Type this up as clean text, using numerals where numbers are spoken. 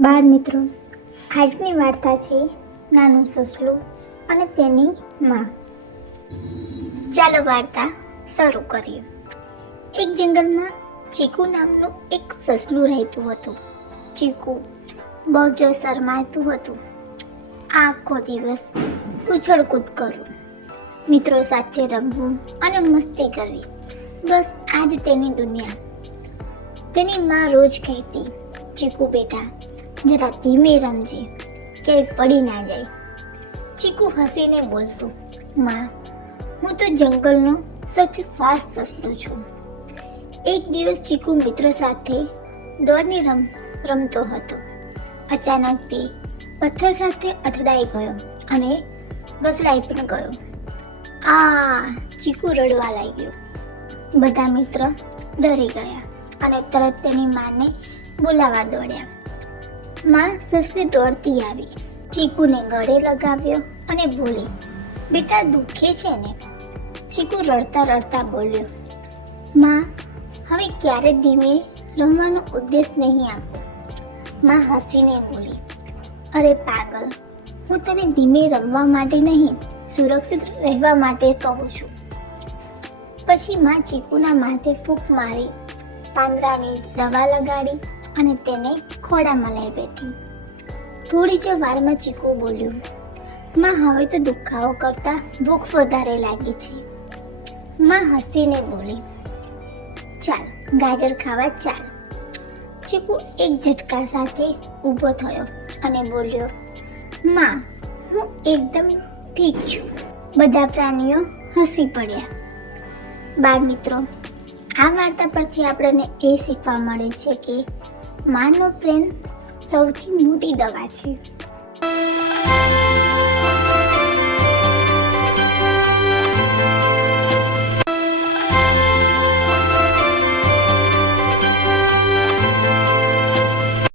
બાળ મિત્રો, આજની વાર્તા છે નાનું સસલું અને તેની માં. ચાલો વાર્તા શરૂ કરીએ. એક જંગલમાં ચીકુ નામનું એક સસલું રહેતું હતું. ચીકુ બહુ જ શરમાતું હતું. આખો દિવસ ઉછળકૂદ કરવું, મિત્રો સાથે રમવું અને મસ્તી કરવી, બસ આ જ તેની દુનિયા. તેની માં રોજ કહેતી, ચીકુ બેટા, જરા ધીમે રમજે, ક્યાંય પડી ના જાય. ચીકુ હસીને બોલતું, માં, હું તો જંગલનો સૌથી ફાસ્ટ સસલું છું. એક દિવસ ચીકુ મિત્ર સાથે દોડની રમતો હતો. અચાનક તે પથ્થર સાથે અથડાઈ ગયો અને ઘસડાઈ પણ ગયો. ચીકુ રડવા લાગ્યો. બધા મિત્ર ડરી ગયા અને તરત તેની માને બોલાવા દોડ્યા. માં સસલી દોડતી આવી, ચીકુને ગળે લગાવ્યો અને બોલી, બેટા દુખે છે ને? ચીકુ રડતા રડતા બોલ્યો, માં, હવે ક્યારે ધીમે રમવાનો ઉદ્દેશ નહીં આપો. માં હસીને બોલી, અરે પાગલ, હું તને ધીમે રમવા માટે નહીં, સુરક્ષિત રહેવા માટે કહું છું. પછી માં ચીકુના માથે ફૂંક મારી, પાંદડાની દવા લગાડી અને તેને ખોળામાં લઈ બેઠી. થોડી જ વારમાં ચીકુ બોલ્યું, માં, હવે તો દુખાવો કરતા ભૂખ વધારે લાગી છે. માં હસીને બોલી, ચાલ ગાજર ખાવા ચાલ. ચીકુ એક ઝટકા સાથે ઊભો થયો અને બોલ્યો, માં, હું એકદમ ઠીક છું. બધા પ્રાણીઓ હસી પડ્યા. બાળ મિત્રો, આ વાર્તા પરથી આપણને એ શીખવા મળે છે કે માનો પ્રેમ સૌથી મોટી દવા છે.